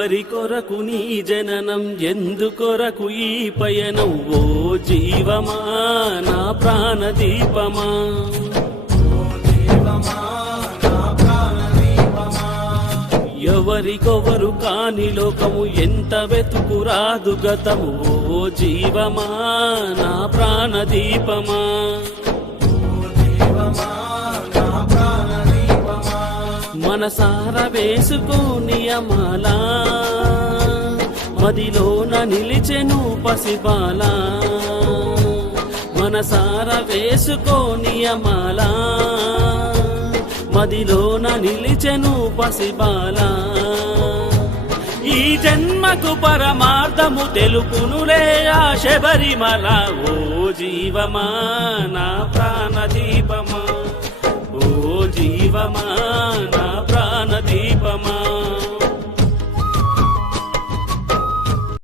ఎవరి కొరకు నీ జననం, ఎందుకొరకు ఈ పయనం? ఓ జీవమా నా ప్రాణదీపమా, ఎవరికొవరు కాని లోకము, ఎంత వెతుకురాదు గతము. ఓ జీవమా నా ప్రాణదీపమా, మనసార వేసుకో నియమాలా, మదిలోన నిలిచెను పసిబాలా. మనసార వేసుకో నియమాలా, మదిలోన నిలిచెను పసిబాలా. ఈ జన్మకు పరమార్థము తెలుపునులే ఆ శబరిమల. ఓ జీవమా నా ప్రాణదీపమా, ఓ జీవమా